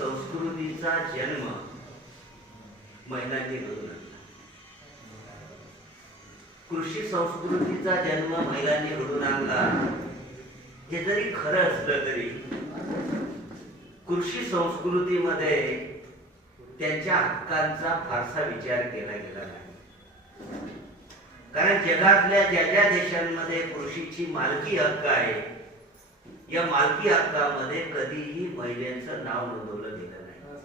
संस्कृतीचा जन्म महिलांनी घडवून आणला. कृषी संस्कृतीचा जन्म महिलांनी घडवून आणला हे जरी खरं असलं तरी कृषी संस्कृतीमध्ये त्यांच्या हक्कांचा फारसा विचार केला गेला नाही. कारण जगातल्या ज्या ज्या देशांमध्ये कृषीची मालकी हक्क आहे, या मालकी हक्कामध्ये कधीही महिलांचं नाव नोंदवलं गेलं नाही.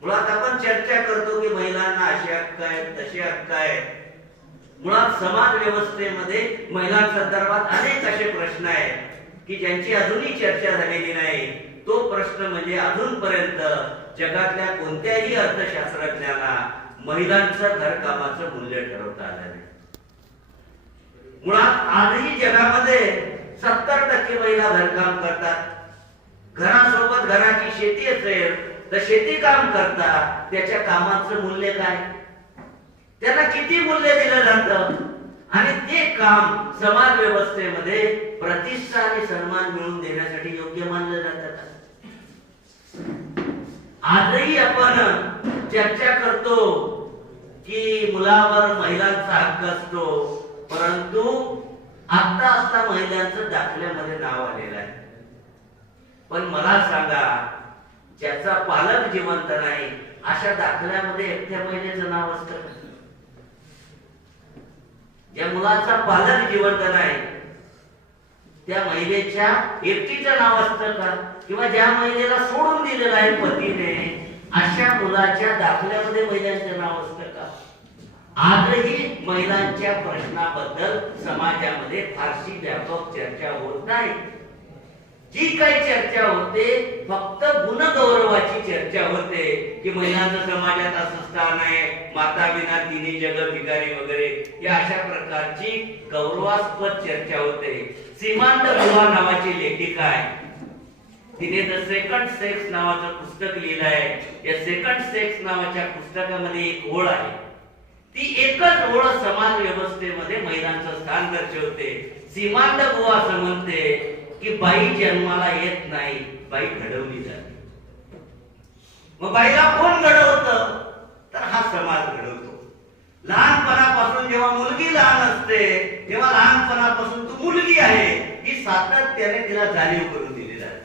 मुळात आपण चर्चा करतो की महिलांना असे हक्क आहेत, तसे हक्क आहेत. मुळात समाज व्यवस्थेमध्ये महिलांसंदर्भात अनेक असे प्रश्न आहेत की ज्यांची अजूनही चर्चा झालेली नाही. तो प्रश्न म्हणजे अजूनपर्यंत जगातल्या कोणत्याही अर्थशास्त्रज्ञाला महिलांचं घरकामाचं मूल्य ठरवता आलं नाही. मुळात आजही जगामध्ये 70% महिला घरकाम करतात. घरासोबत घराची शेती असेल तर शेती काम करतात. त्याच्या कामाचं मूल्य काय, त्यांना किती मूल्य दिलं जातं आणि ते काम समाज व्यवस्थेमध्ये प्रतिष्ठा आणि सन्मान मिळवून देण्यासाठी योग्य मानलं जातं. आजही आपण चर्चा करतो की मुलावर महिलांचा हक्क असतो, परंतु आता असता महिलांचं दाखल्यामध्ये नाव आलेलं आहे. पण मला सांगा, ज्याचा पालक जिवंत नाही अशा दाखल्यामध्ये एकट्या महिलेचं नाव असतं का? ज्या मुलाचा पालक जिवंत नाही त्या महिलेच्या एकटीचं नाव असतं का? किंवा ज्या महिलेला सोडून दिलेलं आहे पतीने, अशा मुलाच्या दाखल्यामध्ये महिलांचं नाव असतं का? आजही महिलांच्या प्रश्नाबद्दल समाजामध्ये फारशी व्यापक चर्चा होत नाही. जी काही चर्चा होते फक्त गुणगौरवाची चर्चा होते की महिलांचं समाजात असं स्थान आहे, माता विना तिन्ही जग भिकारी वगैरे, या अशा प्रकारची गौरवास्पद चर्चा होते. सीमांत बुवा नावाची लेखिका आहे, तिने द सेकंड सेक्स नावाचं पुस्तक लिहिलं आहे. या सेकंड सेक्स नावाच्या पुस्तकामध्ये एक ओळ आहे, ती एकच ओळ समाज व्यवस्थेमध्ये महिलांचं स्थान दर्शवते. सीमांत बुवा असं म्हणते की बाई जन्माला येत नाही, बाई घडवली जाते. मग बाईला कोण घडवतं? तर हा समाज घडवतो. लहानपणापासून जेव्हा मुलगी लहान असते तेव्हा लहानपणापासून तू मुलगी आहे ही सातत्याने तिला जाणीव करून दिली जाते.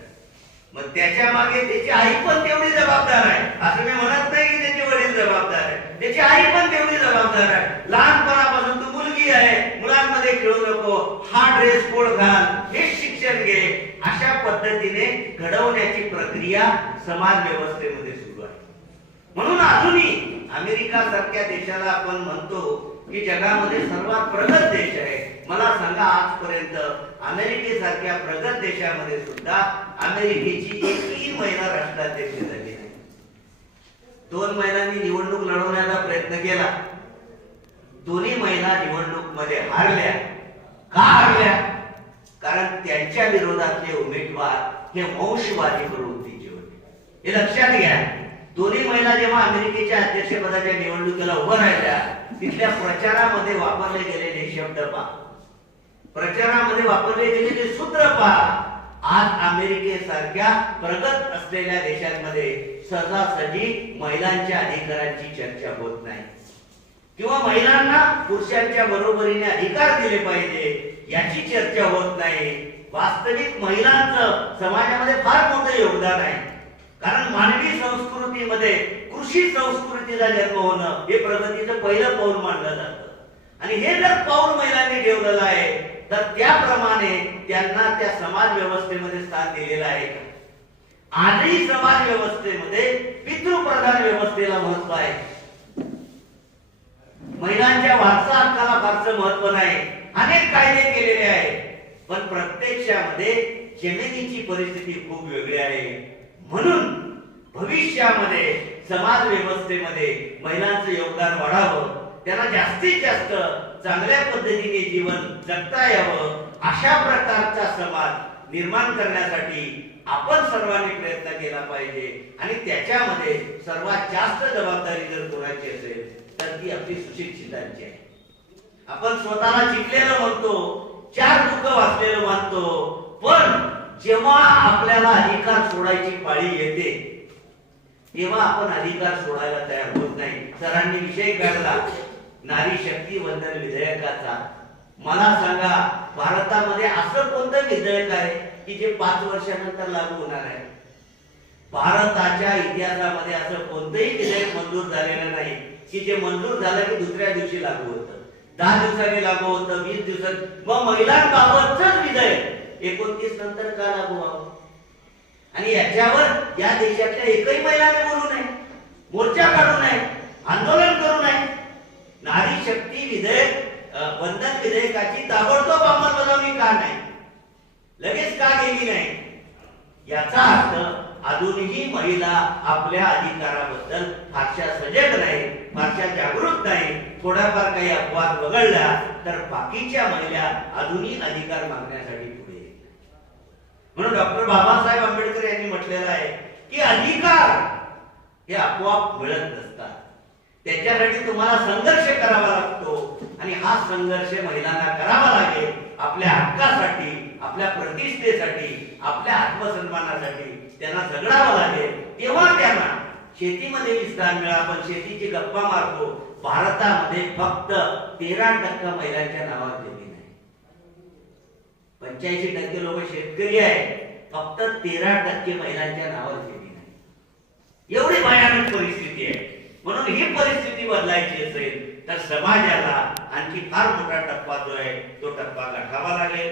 मग त्याच्या मागे त्याची आई पण तेवढी जबाबदार आहे. असं मी म्हणत नाही की त्याचे वडील जबाबदार आहे, त्याची आई पण तेवढी जबाबदार आहे. लहानपणापासून तू मुलगी आहे, मुलांमध्ये खेळू नको, हा ड्रेस कोड घाल, हे शिक्षण घे, अशा पद्धतीने घडवण्याची प्रक्रिया समाज व्यवस्थेमध्ये सुरू आहे. म्हणून अजूनही अमेरिका सारख्या देशाला आपण म्हणतो की जगामध्ये सर्वात प्रगत देश आहे. मला सांगा, आजपर्यंत अमेरिकेसारख्या प्रगत देशामध्ये सुद्धा अमेरिकेची एकही महिला राष्ट्राध्यक्ष झाली नाही. 2 महिलांनी निवडणूक लढवण्याचा प्रयत्न केला, दोन्ही महिला निवडणूक मध्ये हारल्या. का हारल्या? कारण त्यांच्या विरोधातले उमेदवार हे वंशवादी प्रवृत्तीचे होते. हे लक्षात घ्या. दोन्ही महिला जेव्हा अमेरिकेच्या अध्यक्षपदाच्या निवडणुकीला उभं राहिल्या, तिथल्या प्रचारामध्ये वापरले गेलेले शब्द पहा, प्रचारामध्ये वापरले गेलेले सूत्र पहा. आज अमेरिकेसारख्या प्रगत असलेल्या देशांमध्ये सहजासहजी महिलांच्या अधिकारांची चर्चा होत नाही किंवा महिलांना पुरुषांच्या बरोबरीने अधिकार दिले पाहिजे याची चर्चा होत नाही. वास्तविक महिलांचं समाजामध्ये फार मोठं योगदान आहे. कारण मानवी संस्कृतीमध्ये कृषी संस्कृतीचा जन्म होणं हे प्रगतीचं पहिलं पाऊल मानलं जातं. आणि हे जर पाऊल महिलांनी ठेवलेलं आहे तर त्याप्रमाणे त्यांना त्या समाज व्यवस्थेमध्ये स्थान दिलेलं आहे. आजही समाज व्यवस्थेमध्ये पितृप्रधान व्यवस्थेला महत्व आहे. महिलांच्या वारसा हक्काला फारसं महत्व नाही. अनेक कायदे केलेले आहेत, पण प्रत्यक्षामध्ये जमिनीची परिस्थिती खूप वेगळी आहे. म्हणून भविष्यामध्ये समाज व्यवस्थेमध्ये महिलांचं योगदान वाढावं, त्यांना जास्तीत जास्त चांगल्या पद्धतीने जीवन जगता यावं, अशा प्रकारचा समाज निर्माण करण्यासाठी आपण सर्वांनी प्रयत्न केला पाहिजे. आणि त्याच्यामध्ये सर्वात जास्त जबाबदारी जर कोणाची असेल तर ती आपली सुशिक्षितांची आहे. आपण स्वतःला शिकलेलं म्हणतो, 4 पुस्तकं वाचलेलं मानतो, पण जेव्हा आपल्याला अधिकार सोडायची पाळी येते तेव्हा आपण अधिकार सोडायला तयार होत नाही. सरांनी विषय काढला नारी शक्ती वंदन विधेयकाचा. मला सांगा, भारतामध्ये असं कोणतं विधेयक आहे की जे 5 वर्षानंतर लागू होणार आहे? भारताच्या इतिहासामध्ये असं कोणतंही विधेयक मंजूर झालेलं नाही की जे मंजूर झालं की दुसऱ्या दिवशी लागू होतं, 10 दिवसांनी लागू होतं, 20 दिवसात. मग महिलांबाबतच विधेयक 29 नंतर का लागू व्हावं? आणि याच्यावर या देशातल्या एकही महिलाने बोलू नये, मोर्चा काढू नये, आंदोलन करू नये. नारी शक्ती विधेयक वंदन विधेयकाची ताबडतोब अंमलबजावणी का नाही, लगेच का गेली नाही? याचा अर्थ अजूनही महिला आपल्या अधिकाराबद्दल फारशा सजग नाही, फारशा जागृत नाही. थोड्याफार काही अपवाद वगळला तर बाकीच्या महिला अजूनही अधिकार मागण्यासाठी पुढे येत. म्हणून डॉक्टर बाबासाहेब आंबेडकर यांनी म्हटलेलं आहे की अधिकार हे आपोआप मिळत नसतात, त्याच्यासाठी तुम्हाला संघर्ष करावा लागतो. आणि हा संघर्ष महिलांना करावा लागेल आपल्या हक्कासाठी, आपल्या प्रतिष्ठेसाठी, आपल्या आत्मसन्मानासाठी त्यांना झगडावं लागेल. तेव्हा त्यांना शेतीमध्ये विस्तार मिळाला. आपण शेतीची गप्पा मारतो, भारतामध्ये फक्त 13% महिलांच्या नावावर जमीन आहे. 85% लोक शेतकरी आहेत, फक्त 13% महिलांच्या नावावर जमीन आहे. एवढी भयानक परिस्थिती आहे. म्हणून ही परिस्थिती बदलायची असेल तर समाजाला आणखी फार मोठा टप्पा जो आहे तो टप्पा गाठावा लागेल.